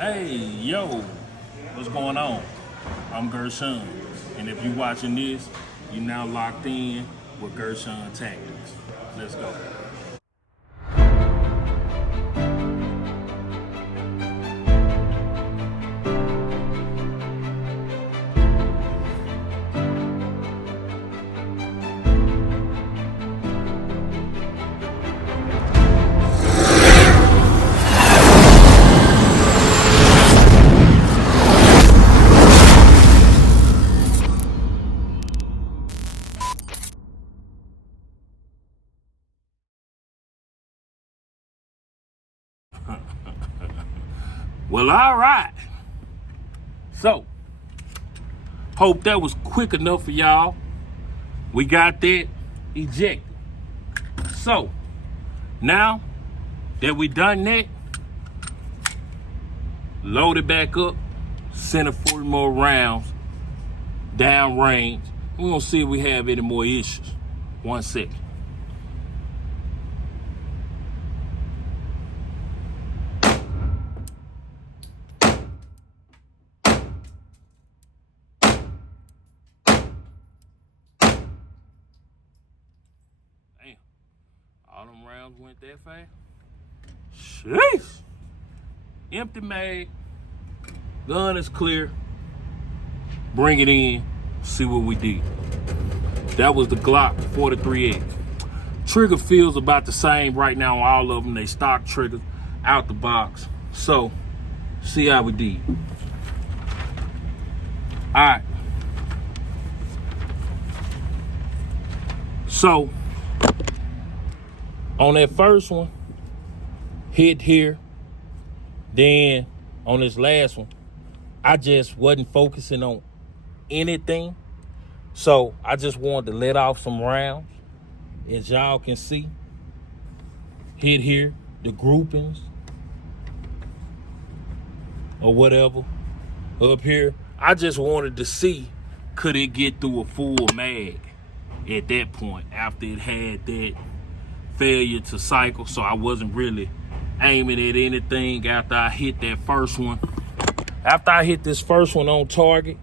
Hey, yo, what's going on? I'm Gershon, and if you're watching this, you're now locked in with Gershon Tactics. Let's go. Well, all right. So, hope that was quick enough for y'all. We got that ejected. So, now that we done that, load it back up, send a 40 more rounds down range. We're gonna see if we have any more issues. 1 second. Damn, all them rounds went that fast. Sheesh. Empty mag. Gun is clear. Bring it in. See what we did. That was the Glock 43X. Trigger feels about the same right now on all of them. They stock triggers out the box. So, see how we did. All right. So, on that first one, hit here. Then, on this last one, I just wasn't focusing on anything. So, I just wanted to let off some rounds. As y'all can see, hit here, the groupings, or whatever, up here. I just wanted to see, could it get through a full mag at that point after it had that failure to cycle. So I wasn't really aiming at anything after I hit that first one. After I hit this first one on target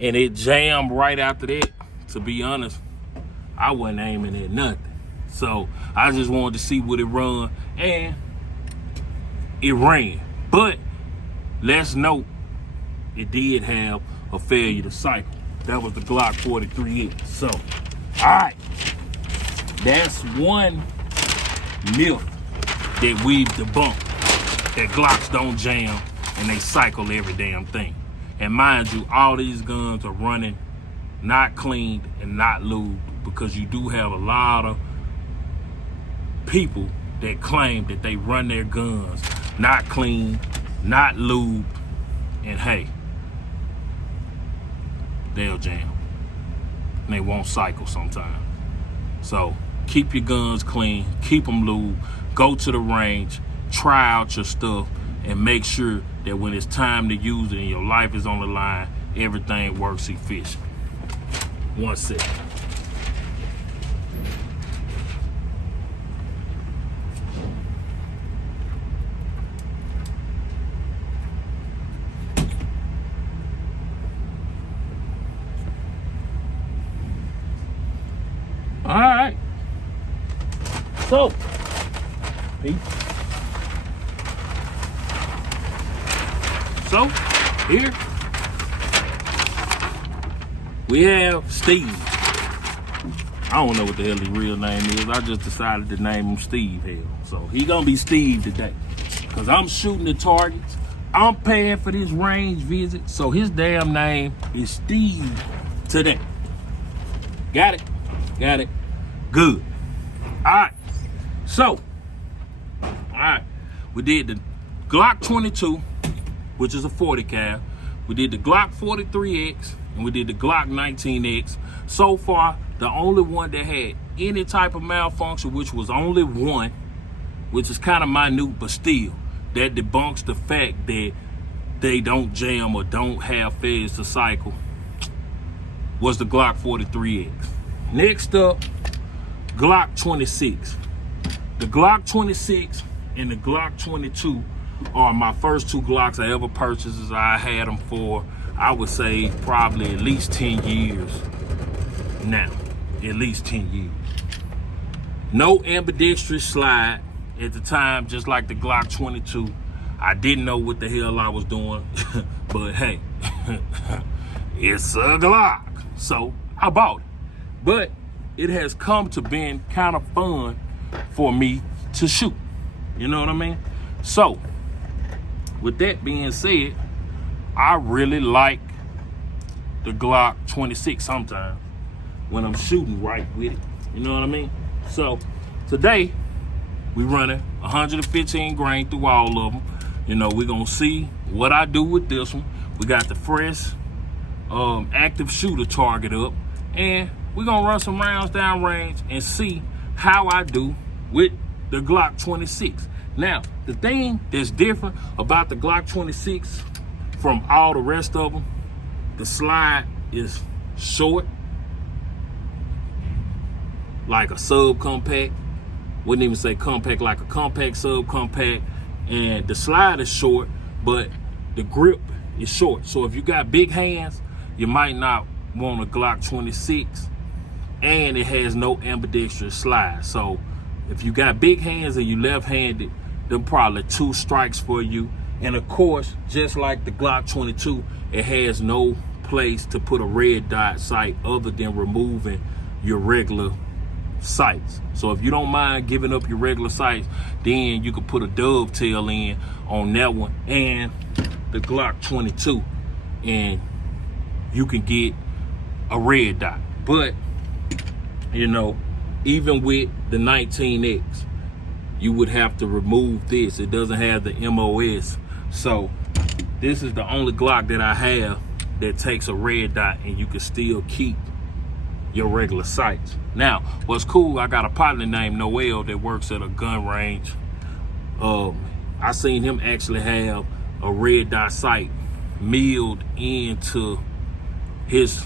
and it jammed right after that, to be honest, I wasn't aiming at nothing. So I just wanted to see what it run, and it ran. But let's note, it did have a failure to cycle. That was the Glock 43X. So, all right, that's one myth that we've debunked, that Glocks don't jam and they cycle every damn thing. And mind you, all these guns are running not cleaned and not lubed, because you do have a lot of people that claim that they run their guns not clean, not lubed, and hey, they'll jam. And they won't cycle sometimes. So keep your guns clean, keep them lubed, go to the range, try out your stuff, and make sure that when it's time to use it and your life is on the line, everything works efficient. 1 second. All right. So, peace. So, here we have Steve. I don't know what the hell his real name is. I just decided to name him Steve. Hell, so he gonna be Steve today, cause I'm shooting the targets. I'm paying for this range visit, so his damn name is Steve today. Got it? Got it? Good. All right. So, all right, we did the Glock 22, which is a 40 cal. We did the Glock 43X, and we did the Glock 19X. So far, the only one that had any type of malfunction, which was only one, which is kind of minute, but still, that debunks the fact that they don't jam or don't have failures to cycle, was the Glock 43X. Next up, Glock 26. The Glock 26 and the Glock 22 are my first 2 Glocks I ever purchased. I had them for, I would say, probably at least 10 years now. At least 10 years. No ambidextrous slide at the time, just like the Glock 22. I didn't know what the hell I was doing, but hey, it's a Glock. So I bought it. But it has come to being kind of fun for me to shoot. You know what I mean? So, with that being said, I really like the Glock 26 sometimes when I'm shooting right with it. You know what I mean? So, today, we running 115 grain through all of them. You know, we're going to see what I do with this one. We got the fresh active shooter target up. And we're going to run some rounds down range and see how I do with the Glock 26. Now, the thing that's different about the Glock 26 from all the rest of them, the slide is short, like a subcompact. Wouldn't even say compact, like a compact subcompact. And the slide is short, but the grip is short. So if you got big hands, you might not want a Glock 26, and it has no ambidextrous slide. So if you got big hands and you left-handed, them probably 2 strikes for you. And of course, just like the Glock 22, it has no place to put a red dot sight other than removing your regular sights. So if you don't mind giving up your regular sights, then you can put a dovetail in on that one and the Glock 22, and you can get a red dot. But you know, even with the 19X, you would have to remove this. It doesn't have the MOS. So this is the only Glock that I have that takes a red dot and you can still keep your regular sights. Now, what's cool, I got a partner named Noel that works at a gun range. I seen him actually have a red dot sight milled into his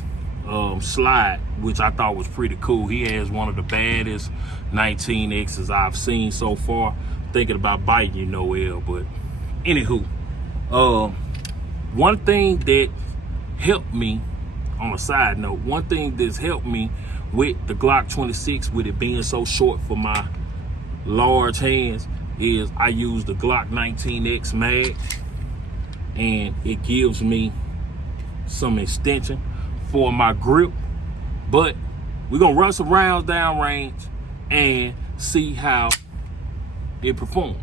slide, which I thought was pretty cool. He has one of the baddest 19Xs I've seen so far. Thinking about biting you, Noel, but anywho, one thing that helped me, on a side note, one thing that's helped me with the Glock 26, with it being so short for my large hands, is I use the Glock 19X mag, and it gives me some extension for my grip. But we're gonna run some rounds down range and see how it performs.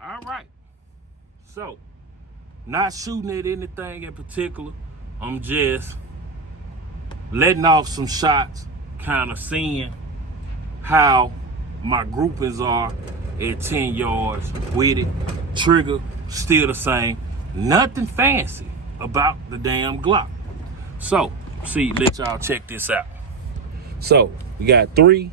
All right, so not shooting at anything in particular. I'm just letting off some shots, kind of seeing how my groupings are at 10 yards with it. Trigger still the same. Nothing fancy about the damn Glock. So, see, let y'all check this out. So, we got 3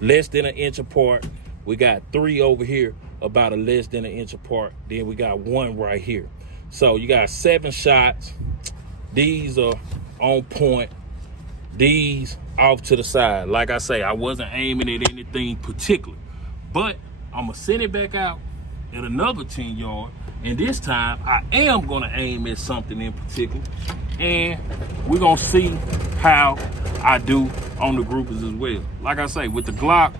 less than an inch apart. We got 3 over here about a less than an inch apart. Then we got 1 right here. So you got 7 shots. These are on point. These off to the side. Like I say, I wasn't aiming at anything particular, but I'm gonna send it back out at another 10 yard, and this time I am gonna aim at something in particular, and we're gonna see how I do on the groupers as well. Like I say, with the Glock,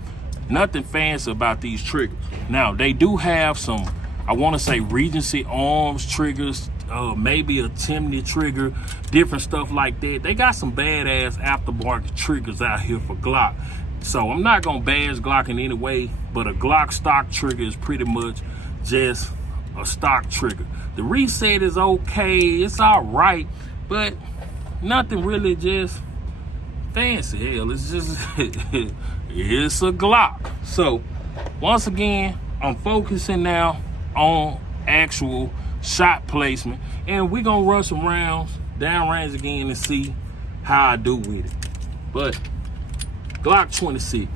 nothing fancy about these triggers. Now, they do have some, I want to say, Regency Arms triggers, maybe a Timney trigger, different stuff like that. They got some badass aftermarket triggers out here for Glock. So I'm not going to bash Glock in any way, but a Glock stock trigger is pretty much just a stock trigger. The reset is okay, it's all right, but nothing really just fancy. Hell, it's just, it's a Glock. So once again, I'm focusing now on actual shot placement, and we're gonna run some rounds down range again and see how I do with it. But Glock 26.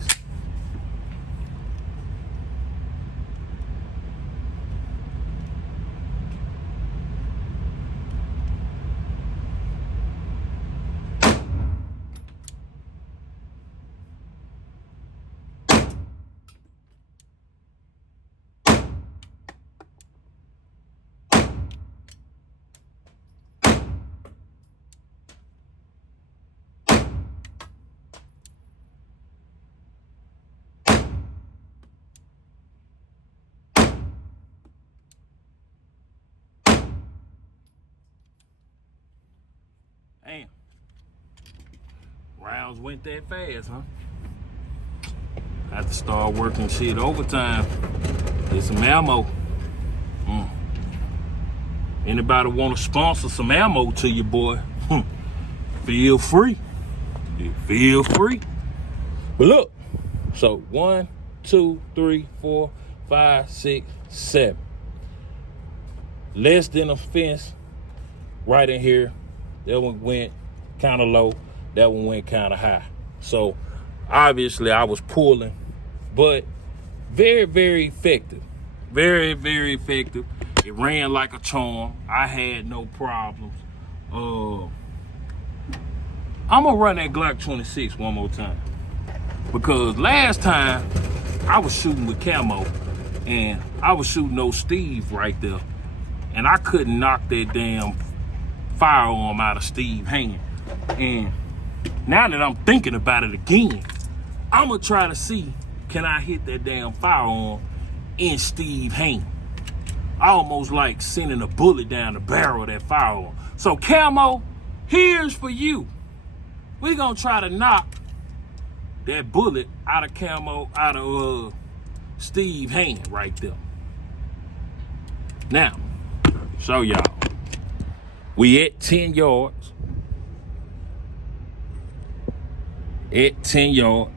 Damn. Rounds went that fast, huh? I have to start working shit overtime. Get some ammo. Anybody want to sponsor some ammo to you, boy? Feel free. Feel free. But look, so 1, 2, 3, 4, 5, 6, 7. Less than a fence right in here. That one went kind of low. That one went kind of high. So obviously I was pulling, but very, very effective. Very, very effective. It ran like a charm. I had no problems. I'm gonna run that Glock 26 one more time, because last time I was shooting with camo and I was shooting those Steve right there, and I couldn't knock that damn firearm out of Steve's hand. And now that I'm thinking about it again, I'm gonna try to see, can I hit that damn firearm in Steve's hand? Almost like sending a bullet down the barrel of that firearm. So camo, here's for you. We gonna try to knock that bullet out of camo, out of Steve's hand right there. Now, show y'all. We at 10 yards. At 10 yards.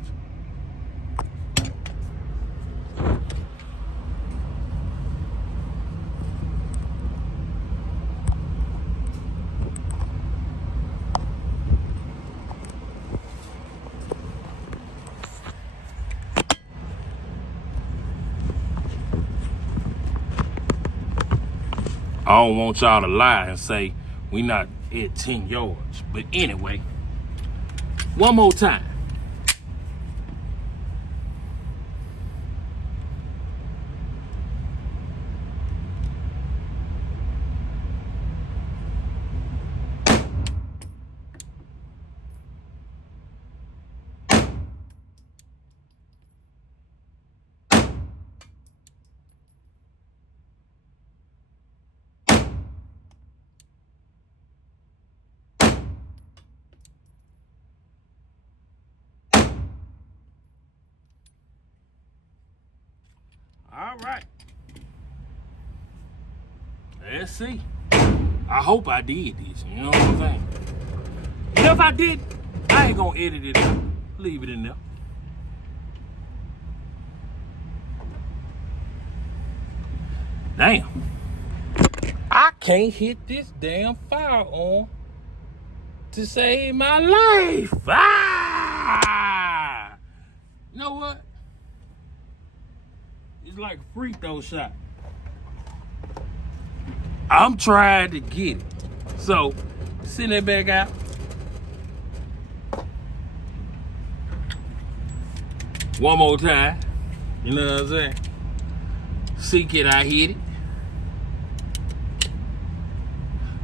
I don't want y'all to lie and say we not at 10 yards. But anyway, one more time. All right. Let's see. I hope I did this. You know what I'm saying? And if I did, I ain't gonna edit it out. Leave it in there. Damn. I can't hit this damn firearm to save my life. Ah! You know what? It's like a free throw shot. I'm trying to get it. So, send it back out. One more time. You know what I'm saying? See, can I hit it?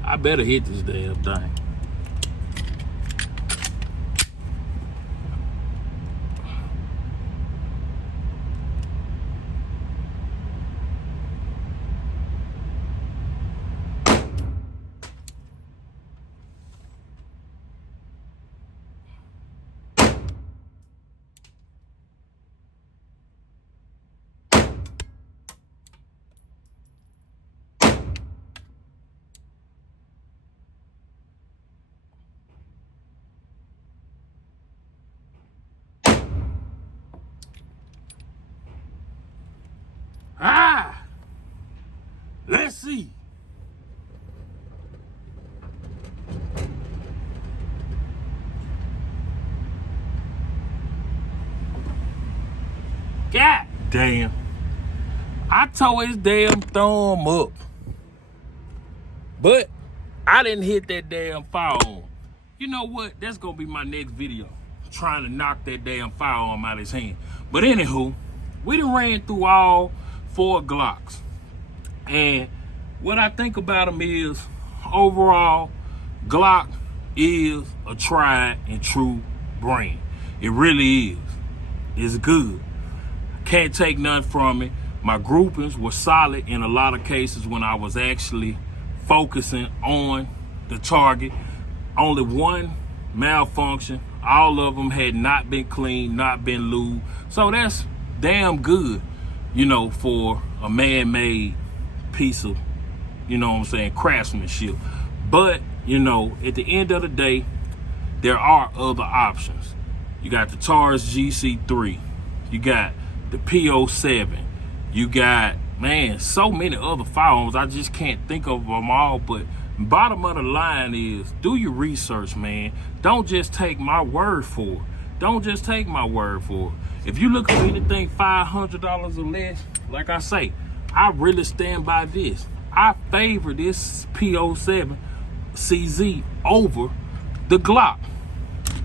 I better hit this damn thing. God damn. I tore his damn thumb up. But I didn't hit that damn firearm. You know what? That's gonna be my next video. Trying to knock that damn firearm out of his hand. But anywho, we done ran through all 4 Glocks. And what I think about them is, overall, Glock is a tried and true brand. It really is. It's good. Can't take nothing from it. My groupings were solid in a lot of cases when I was actually focusing on the target. Only one malfunction. All of them had not been cleaned, not been lubed. So that's damn good, you know, for a man-made piece of, you know what I'm saying, craftsmanship. But, you know, at the end of the day, there are other options. You got the Taurus GC3. You got the PO7. You got, man, so many other firearms. I just can't think of them all. But bottom of the line is, do your research, man. Don't just take my word for it. Don't just take my word for it. If you look for anything $500 or less, like I say, I really stand by this. I favor this PO7 CZ over the Glock.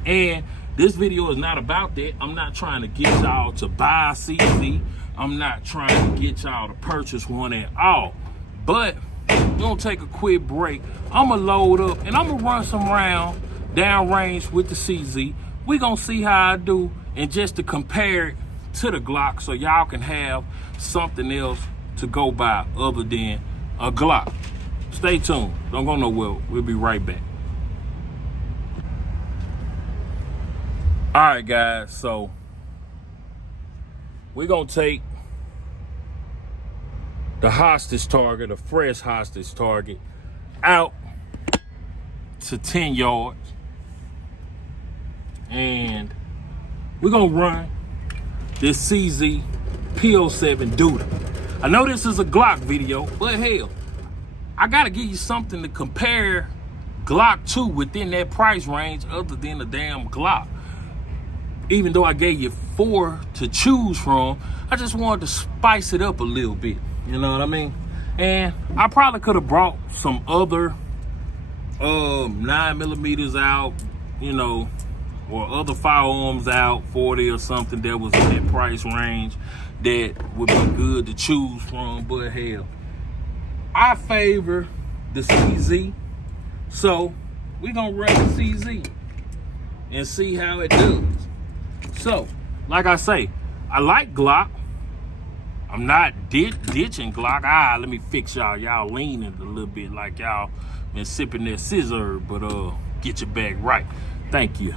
And this video is not about that. I'm not trying to get y'all to buy a CZ. I'm not trying to get y'all to purchase one at all. But we're gonna take a quick break. I'm gonna load up and I'm gonna run some rounds downrange with the CZ. We're gonna see how I do, and just to compare it to the Glock so y'all can have something else to go by other than a Glock. Stay tuned. Don't go nowhere. We'll be right back. All right, guys. So we're going to take the hostage target, a fresh hostage target, out to 10 yards. And we're going to run this CZ PO7 duty. I know this is a Glock video, but hell, I got to give you something to compare Glock to within that price range other than the damn Glock. Even though I gave you 4 to choose from, I just wanted to spice it up a little bit. You know what I mean? And I probably could have brought some other 9mm out, you know, or other firearms out, 40 or something that was in that price range that would be good to choose from. But hell, I favor the CZ. So we're going to run the CZ and see how it does. So, like I say, I like Glock. I'm not ditching Glock. Let me fix y'all. Y'all leaning a little bit like y'all been sipping that scissor, but get your bag right. Thank you.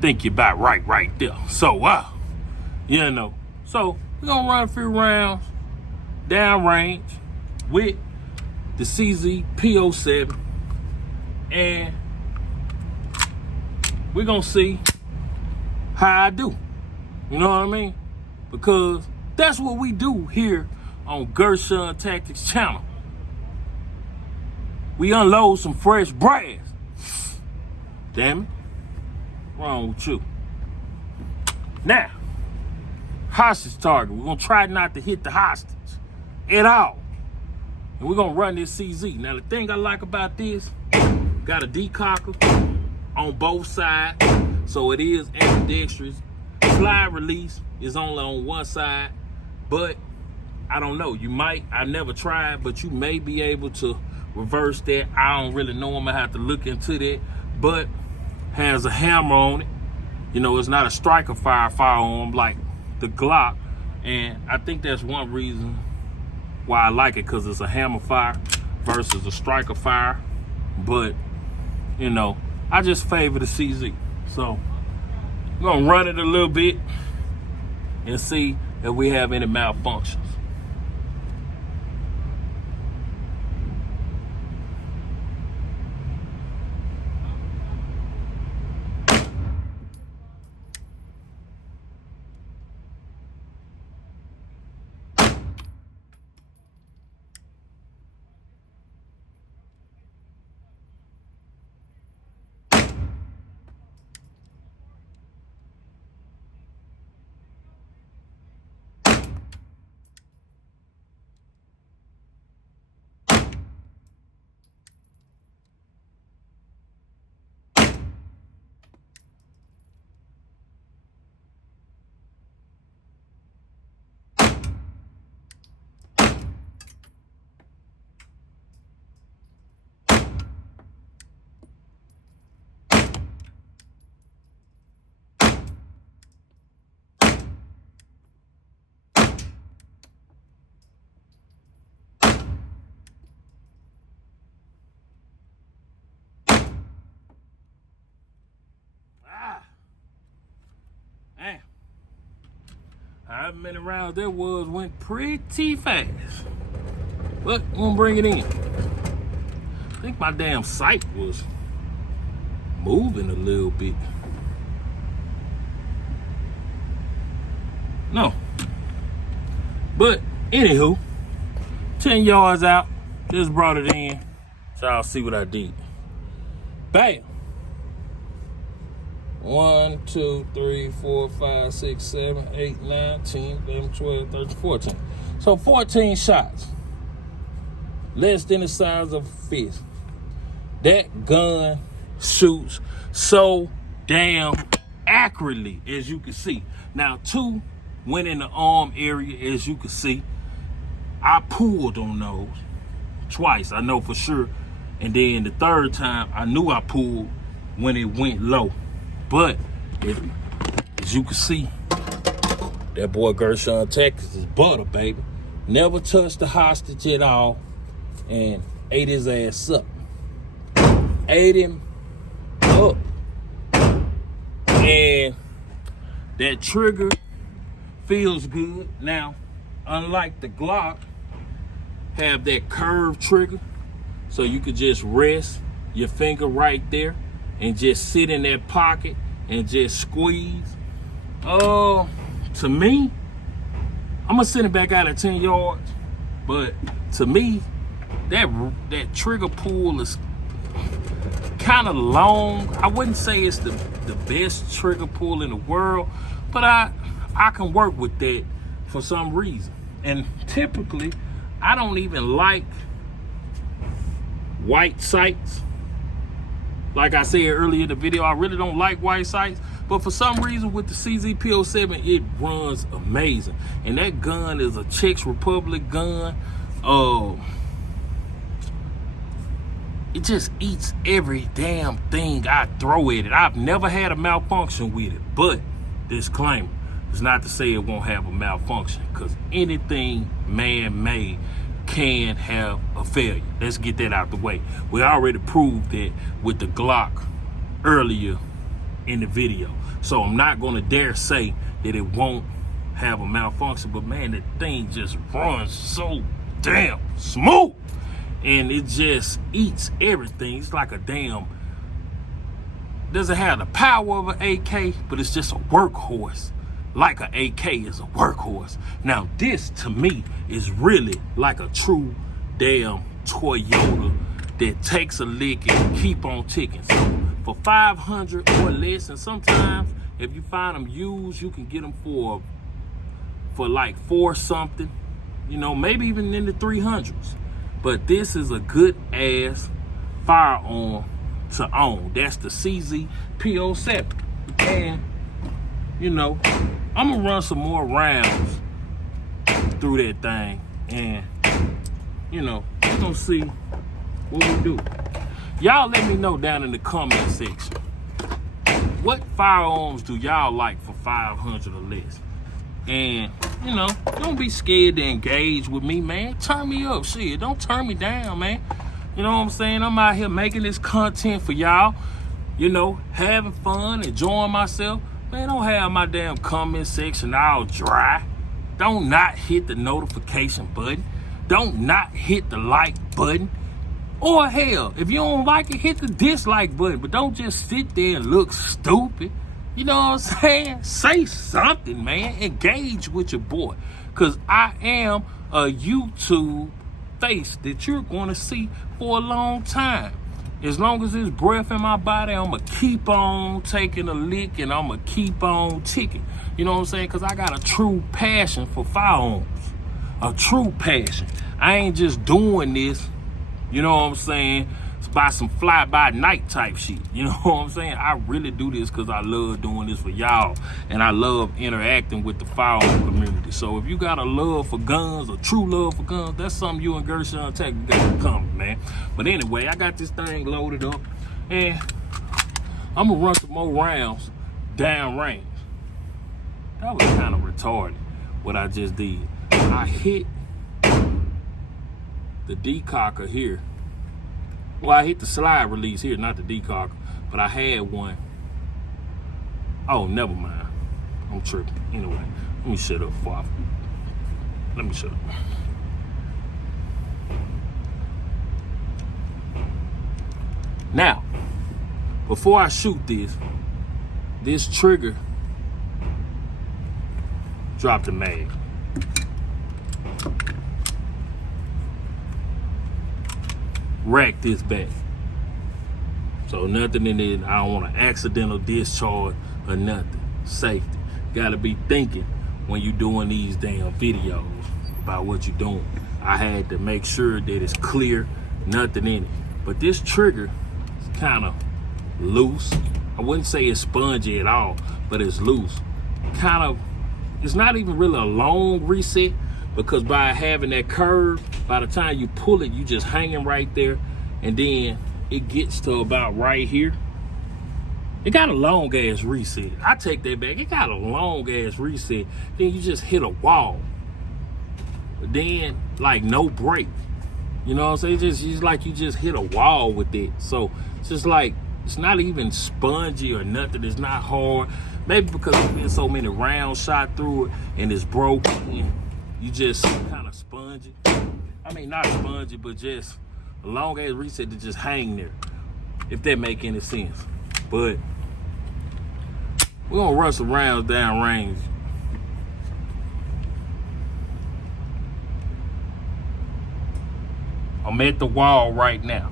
Think you about right there. So, you know. So, we're going to run a few rounds downrange with the CZ PO7. And we're going to see how I do. You know what I mean? Because that's what we do here on Gershon Tactics channel. We unload some fresh brass. Damn it. What's wrong with you? Now, hostage target. We're going to try not to hit the hostage at all. And we're going to run this CZ. Now, the thing I like about this, got a decocker on both sides. So it is ambidextrous. Slide release is only on one side. But I don't know. You might. I never tried. But you may be able to reverse that. I don't really know. I'm going to have to look into that. But has a hammer on it. You know, it's not a striker fire firearm like the Glock. And I think that's one reason why I like it, because it's a hammer fire versus a striker fire. But, you know, I just favor the CZ. So I'm gonna run it a little bit and see if we have any malfunctions. However many rounds that went pretty fast. But I'm gonna bring it in. I think my damn sight was moving a little bit. No. But anywho, 10 yards out, just brought it in. So I'll see what I did. Bam. 1, 2, 3, 4, 5, 6, 7, 8, 9, 10, 11, 12, 13, 14. So 14 shots. Less than the size of a fist. That gun shoots so damn accurately, as you can see. Now, 2 went in the arm area, as you can see. I pulled on those twice, I know for sure. And then the third time, I knew I pulled when it went low. But, as you can see, that boy Gershon, Texas is butter, baby. Never touched the hostage at all and ate his ass up. Ate him up. And that trigger feels good. Now, unlike the Glock, have that curved trigger, so you could just rest your finger right there and just sit in that pocket and just squeeze. To me, I'm gonna send it back out at 10 yards, but to me, that trigger pull is kind of long. I wouldn't say it's the best trigger pull in the world, but I can work with that for some reason. And typically, I don't even like white sights. Like I said earlier in the video, I really don't like white sights, but for some reason with the CZ-P07, it runs amazing. And that gun is a Czech Republic gun. It just eats every damn thing I throw at it. I've never had a malfunction with it, but disclaimer, it's not to say it won't have a malfunction, because anything man-made can have a failure. Let's get that out the way. We already proved that with the Glock earlier in the video. So I'm not gonna dare say that it won't have a malfunction, but man, the thing just runs so damn smooth. And it just eats everything. It's like a damn, doesn't have the power of an AK, but it's just a workhorse. Like an AK is a workhorse. Now this to me is really like a true damn Toyota that takes a lick and keep on ticking. So for 500 or less, and sometimes if you find them used, you can get them for like 4 something, you know, maybe even in the 300s. But this is a good ass firearm to own. That's the CZ-P07. And you know, I'm gonna run some more rounds through that thing, and you know, we're gonna see what we do. Y'all let me know down in the comment section, what firearms do y'all like for 500 or less? And you know, don't be scared to engage with me, man. Turn me up, shit. Don't turn me down, man. You know what I'm saying? I'm out here making this content for y'all, you know, having fun, enjoying myself. Man, don't have my damn comment section all dry. Don't not hit the notification button. Don't not hit the like button. Or hell, if you don't like it, hit the dislike button. But don't just sit there and look stupid. You know what I'm saying? Say something, man. Engage with your boy. Because I am a YouTube face that you're going to see for a long time. As long as there's breath in my body, I'm going to keep on taking a lick and I'm going to keep on ticking. You know what I'm saying? Because I got a true passion for firearms. A true passion. I ain't just doing this, you know what I'm saying, by some fly-by-night type shit. You know what I'm saying? I really do this because I love doing this for y'all. And I love interacting with the firearm community. So if you got a love for guns, a true love for guns, that's something you and Gershon got in common, man. But anyway, I got this thing loaded up. And I'm going to run some more rounds down range. That was kind of retarded, what I just did. I hit the decocker here. Well, I hit the slide release here, not the decocker, but I had one. Oh, never mind. I'm tripping. Anyway, let me shut up before let me shut up. Now, before I shoot this trigger dropped the mag. Rack this back. So nothing in it. I don't want an accidental discharge or nothing. Safety. Gotta be thinking when you doing these damn videos about what you're doing. I had to make sure that it's clear, nothing in it. But this trigger is kind of loose. I wouldn't say it's spongy at all, but it's loose. Kind of, it's not even really a long reset, because by having that curve, by the time you pull it, you just hanging right there, and then it gets to about right here. It got a long ass reset. I take that back. It got a long ass reset. Then you just hit a wall. But then, like, no break. You know what I'm saying? It's like you just hit a wall with it. So it's just like, it's not even spongy or nothing. It's not hard. Maybe because there's been so many rounds shot through it and it's broken. You just kind of spongy. I mean, not spongy, but just a long ass reset to just hang there. If that make any sense. But we're gonna run some rounds down range. I'm at the wall right now.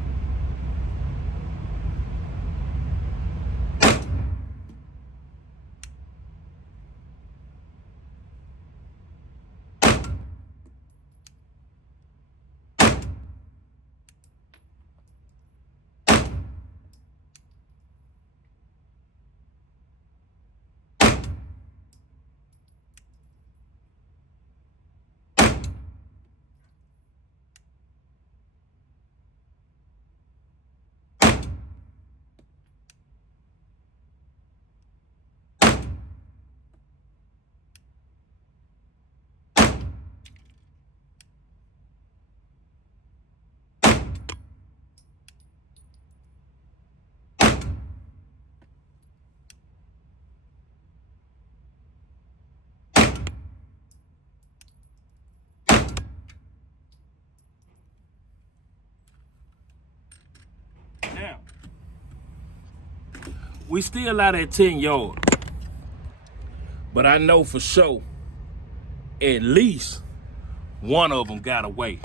Now, we still out at 10 yards, but I know for sure at least one of them got away.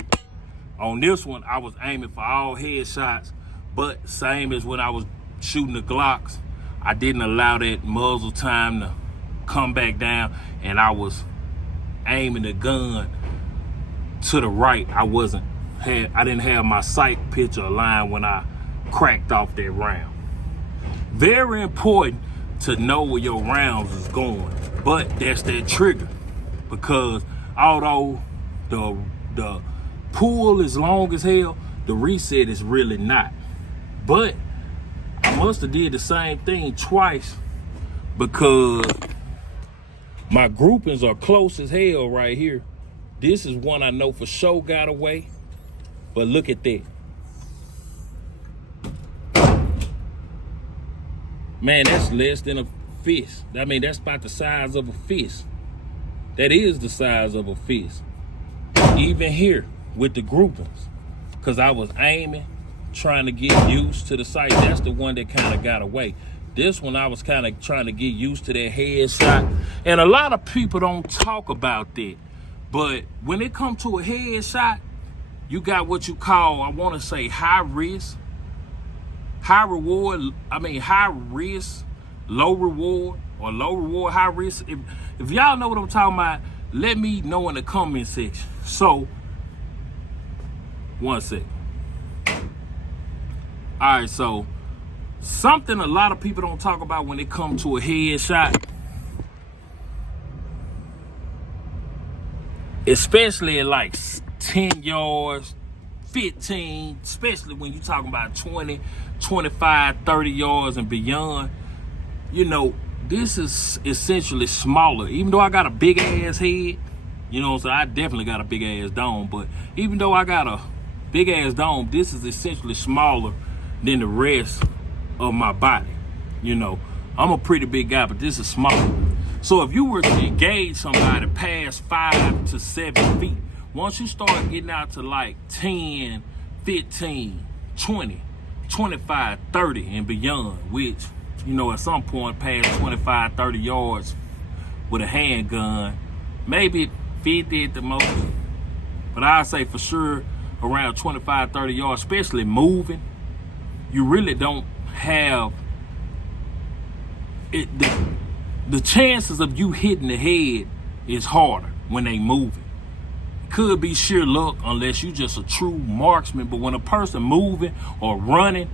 On this one, I was aiming for all headshots, but same as when I was shooting the Glocks, I didn't allow that muzzle time to come back down, and I was aiming the gun to the right. I didn't have my sight picture aligned when I cracked off that round. Very important to know where your rounds is going, but that's that trigger, because although the pull is long as hell, the reset is really not. But I must have did the same thing twice, because my groupings are close as hell right here. This is one I know for sure got away, but look at that. Man, that's less than a fist. I mean, that's about the size of a fist. That is the size of a fist. Even here with the groupings, because I was aiming, trying to get used to the sight. That's the one that kind of got away. This one I was kind of trying to get used to that headshot. And a lot of people don't talk about that. But when it comes to a headshot, you got what you call, I want to say, high risk, high reward. I mean, high risk, low reward, or low reward, high risk. If y'all know what I'm talking about, let me know in the comment section. So, one second. All right, so something a lot of people don't talk about when it comes to a headshot, especially at like 10 yards, 15, especially when you're talking about 20, 25, 30 yards and beyond. You know, this is essentially smaller. Even though I got a big ass head, you know, so I definitely got a big ass dome, but even though I got a big ass dome, this is essentially smaller than the rest of my body. You know, I'm a pretty big guy, but this is smaller. So if you were to engage somebody past 5 to 7 feet, once you start getting out to like 10, 15, 20, 25, 30 and beyond, which, you know, at some point past 25, 30 yards with a handgun, maybe 50 at the most. But I say for sure around 25, 30 yards, especially moving, you really don't have it. The chances of you hitting the head is harder when they moving. Could be sheer luck unless you just a true marksman. But when a person moving or running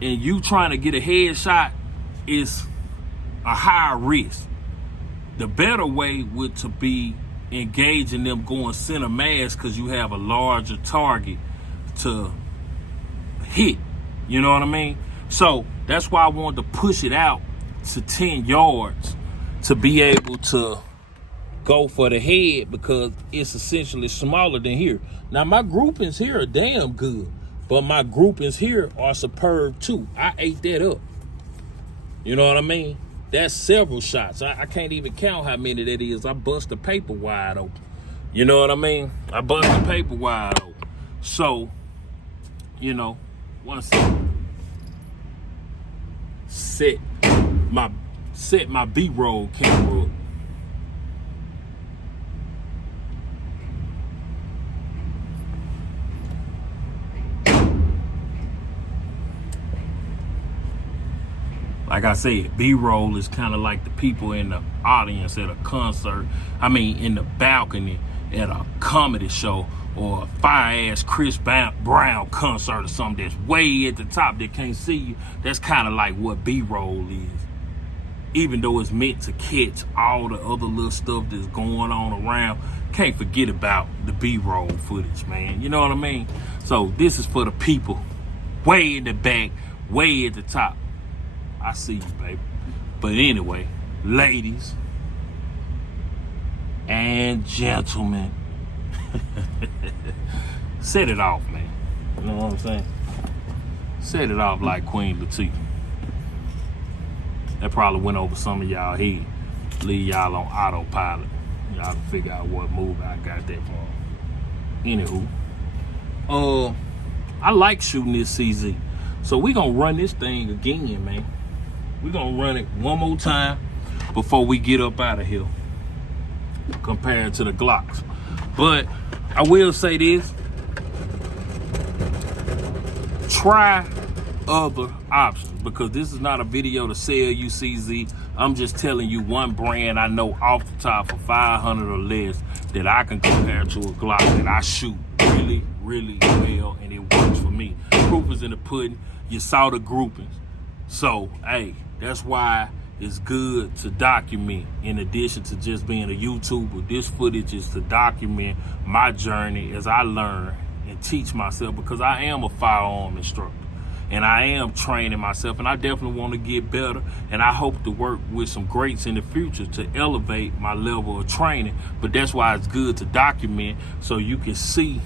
and you trying to get a headshot, is a higher risk. The better way would to be engaging them going center mass, because you have a larger target to hit. You know what I mean? So that's why I wanted to push it out to 10 yards to be able to go for the head, because it's essentially smaller than here. Now my groupings here are damn good, but my groupings here are superb too. I ate that up. You know what I mean? That's several shots. I can't even count how many that is. I bust the paper wide open. You know what I mean? I bust the paper wide open. So, you know, once set my B-roll camera up. Like I said, B-roll is kind of like the people in the audience at a concert. I mean, in the balcony at a comedy show or a fire-ass Chris Brown concert or something that's way at the top that can't see you. That's kind of like what B-roll is. Even though it's meant to catch all the other little stuff that's going on around, can't forget about the B-roll footage, man. You know what I mean? So this is for the people way in the back, way at the top. I see you, baby. But anyway, ladies and gentlemen, set it off, man. You know what I'm saying? Set it off like Queen Latifah. That probably went over some of y'all head. Leave y'all on autopilot. Y'all can figure out what movie I got that from. Anywho, I like shooting this CZ. So we gonna run this thing again, man. We're gonna run it one more time before we get up out of here, compared to the Glocks. But I will say this: try other options, because this is not a video to sell you CZ. I'm just telling you one brand I know off the top for 500 or less that I can compare to a Glock that I shoot really, really well, and it works for me. Proof is in the pudding. You saw the groupings. So, hey, that's why it's good to document. In addition to just being a YouTuber, this footage is to document my journey as I learn and teach myself, because I am a firearm instructor and I am training myself, and I definitely want to get better, and I hope to work with some greats in the future to elevate my level of training. But that's why it's good to document, so you can see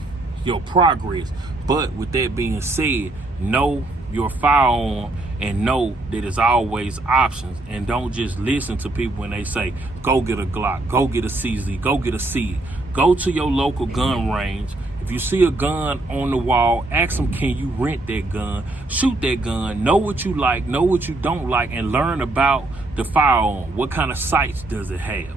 your progress. But with that being said, know your firearm and know that there's always options, and don't just listen to people when they say go get a Glock, go get a CZ, go get a C. Go to your local gun range. If you see a gun on the wall, ask them, can you rent that gun? Shoot that gun. Know what you like, know what you don't like, and learn about the firearm. What kind of sights does it have?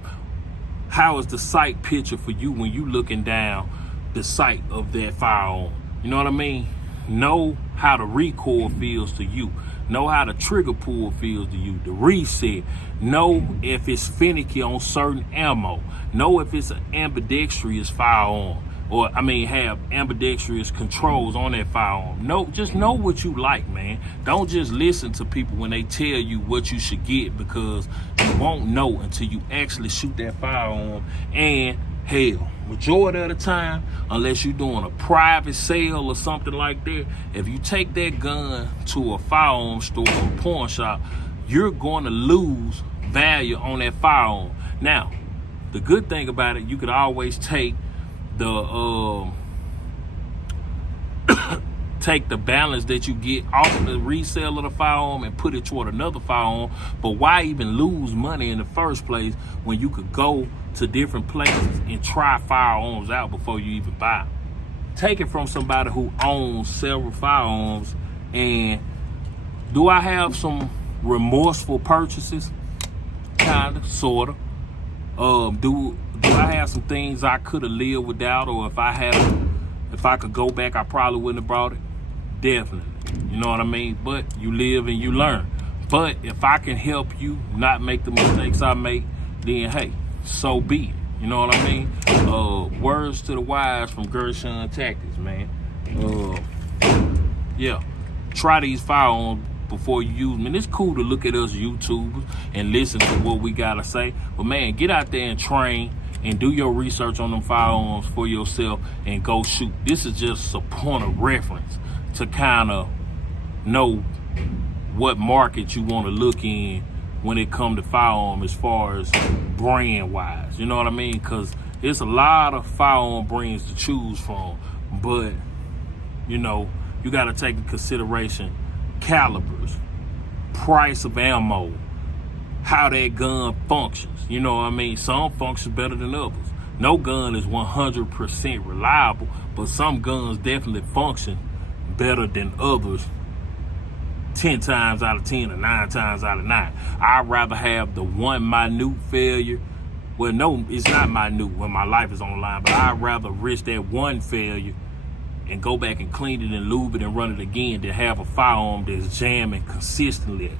How is the sight picture for you when you looking down the sight of that firearm? You know what I mean? Know how the recoil feels to you. Know how the trigger pull feels to you. The reset. Know if it's finicky on certain ammo. Know if it's an ambidextrous firearm. Or, have ambidextrous controls on that firearm. Just know what you like, man. Don't just listen to people when they tell you what you should get, because you won't know until you actually shoot that firearm. And hell, majority of the time, unless you're doing a private sale or something like that, if you take that gun to a firearm store or pawn shop, you're going to lose value on that firearm. Now, the good thing about it, you could always take the take the balance that you get off of the resale of the firearm and put it toward another firearm. But why even lose money in the first place when you could go to different places and try firearms out before you even buy them? Take it from somebody who owns several firearms. And do I have some remorseful purchases? Kinda, sorta. Do I have some things I could have lived without, or if I could go back, I probably wouldn't have brought it? Definitely. You know what I mean? But you live and you learn. But if I can help you not make the mistakes I make, then hey, so be it. You know what I mean? Words to the wise from Gershon Tactics, man. Yeah. Try these firearms before you use them. And it's cool to look at us YouTubers and listen to what we gotta say. But man, get out there and train and do your research on them firearms for yourself and go shoot. This is just a point of reference to kind of know what market you want to look in when it comes to firearm as far as brand wise. You know what I mean? Because there's a lot of firearm brands to choose from, but you know, you got to take into consideration calibers, price of ammo, how that gun functions. You know what I mean? Some function better than others. No gun is 100% reliable, but some guns definitely function better than others 10 times out of 10 or 9 times out of 9. I'd rather have the one minute failure. Well, no, it's not minute when my life is on the line, but I'd rather risk that one failure and go back and clean it and lube it and run it again than have a firearm that's jamming consistently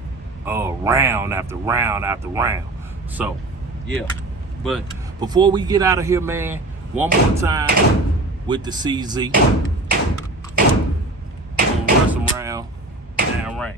round after round after round. So, yeah. But before we get out of here, man, one more time with the CZ. I'm gonna rush them around downright.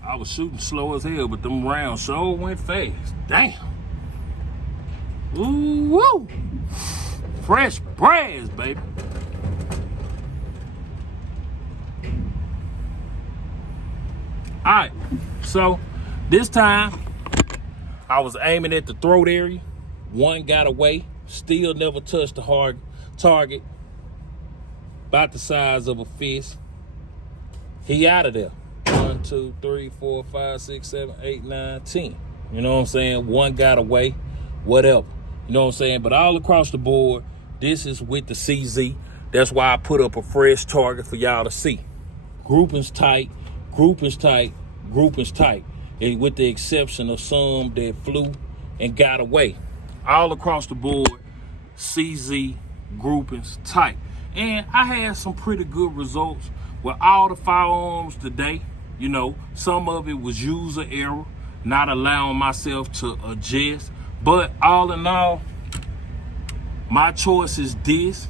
I was shooting slow as hell, but them rounds sure went fast. Damn. Ooh, woo. Fresh brass, baby. All right, so this time I was aiming at the throat area. One got away, still never touched the hard target. About the size of a fist. He out of there. 1, 2, 3, 4, 5, 6, 7, 8, 9, 10. You know what I'm saying? One got away, whatever. You know what I'm saying? But all across the board, this is with the CZ. That's why I put up a fresh target for y'all to see. Grouping's tight, grouping's tight, grouping's tight. And with the exception of some that flew and got away. All across the board, CZ grouping's tight. And I had some pretty good results with all the firearms today. You know, some of it was user error, not allowing myself to adjust. But all in all, my choice is this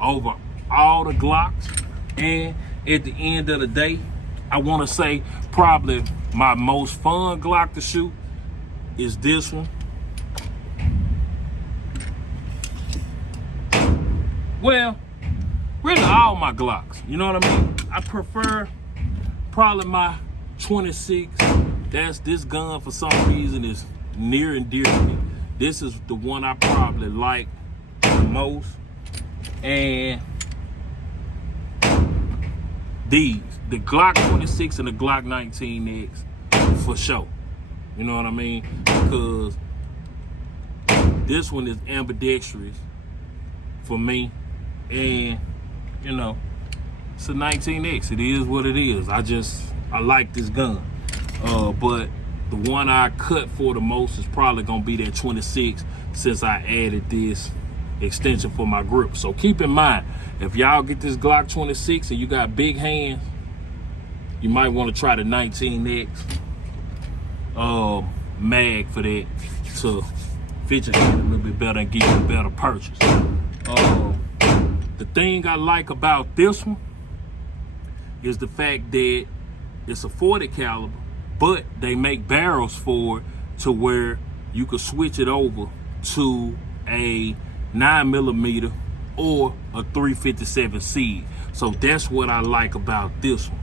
over all the Glocks. And at the end of the day, I want to say probably my most fun Glock to shoot is this one. Well, really all my Glocks, you know what I mean? I prefer probably my 26. This gun for some reason is near and dear to me. This is the one I probably like the most. And these, the Glock 26 and the Glock 19X for sure. You know what I mean? Because this one is ambidextrous for me. And, you know, It's a 19X. It is what it is. I like this gun. But the one I cut for the most is probably gonna be that 26, since I added this extension for my grip. So keep in mind, if y'all get this Glock 26 and you got big hands, you might want to try the 19X mag for that, to fit your hand a little bit better and give you a better purchase. The thing I like about this one is the fact that it's a 40 caliber, but they make barrels for it to where you could switch it over to a 9mm or a 357 seed. So that's what I like about this one.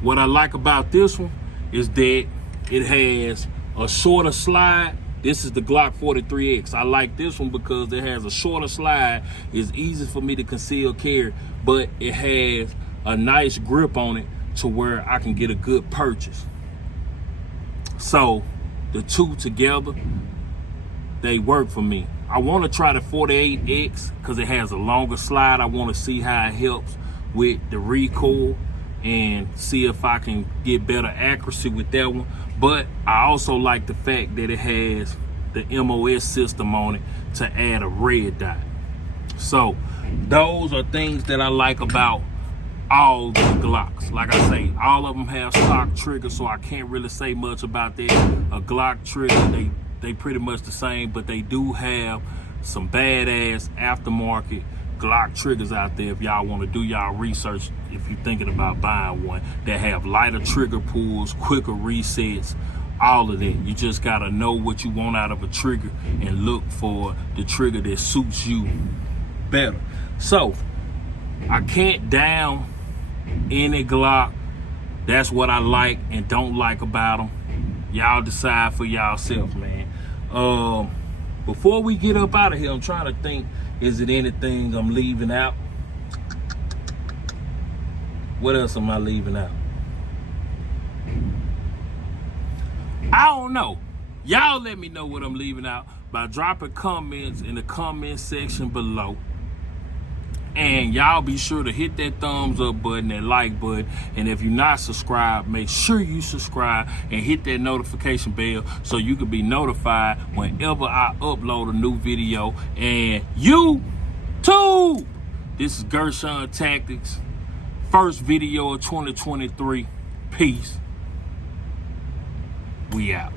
What I like about this one is that it has a shorter slide. This is the Glock 43X. I like this one because it has a shorter slide. It's easy for me to conceal carry, but it has a nice grip on it to where I can get a good purchase. So the two together, they work for me. I want to try the 48X because it has a longer slide. I want to see how it helps with the recoil and see if I can get better accuracy with that one. But I also like the fact that it has the MOS system on it to add a red dot. So those are things that I like about all the Glocks. Like I say, all of them have stock triggers, so I can't really say much about that. A Glock trigger, they pretty much the same, but they do have some badass aftermarket Glock triggers out there if y'all want to do y'all research, if you're thinking about buying one, that have lighter trigger pulls, quicker resets, all of that. You just got to know what you want out of a trigger and look for the trigger that suits you better. So I can't down any Glock. That's what I like and don't like about them. Y'all decide for yourself, man. Before we get up out of here, I'm trying to think, is it anything I'm leaving out? What else am I leaving out? I don't know. Y'all let me know what I'm leaving out by dropping comments in the comment section below. And y'all be sure to hit that thumbs up button, that like button. And if you're not subscribed, make sure you subscribe and hit that notification bell so you can be notified whenever I upload a new video. And you too! This is Gershon Tactics. First video of 2023. Peace. We out.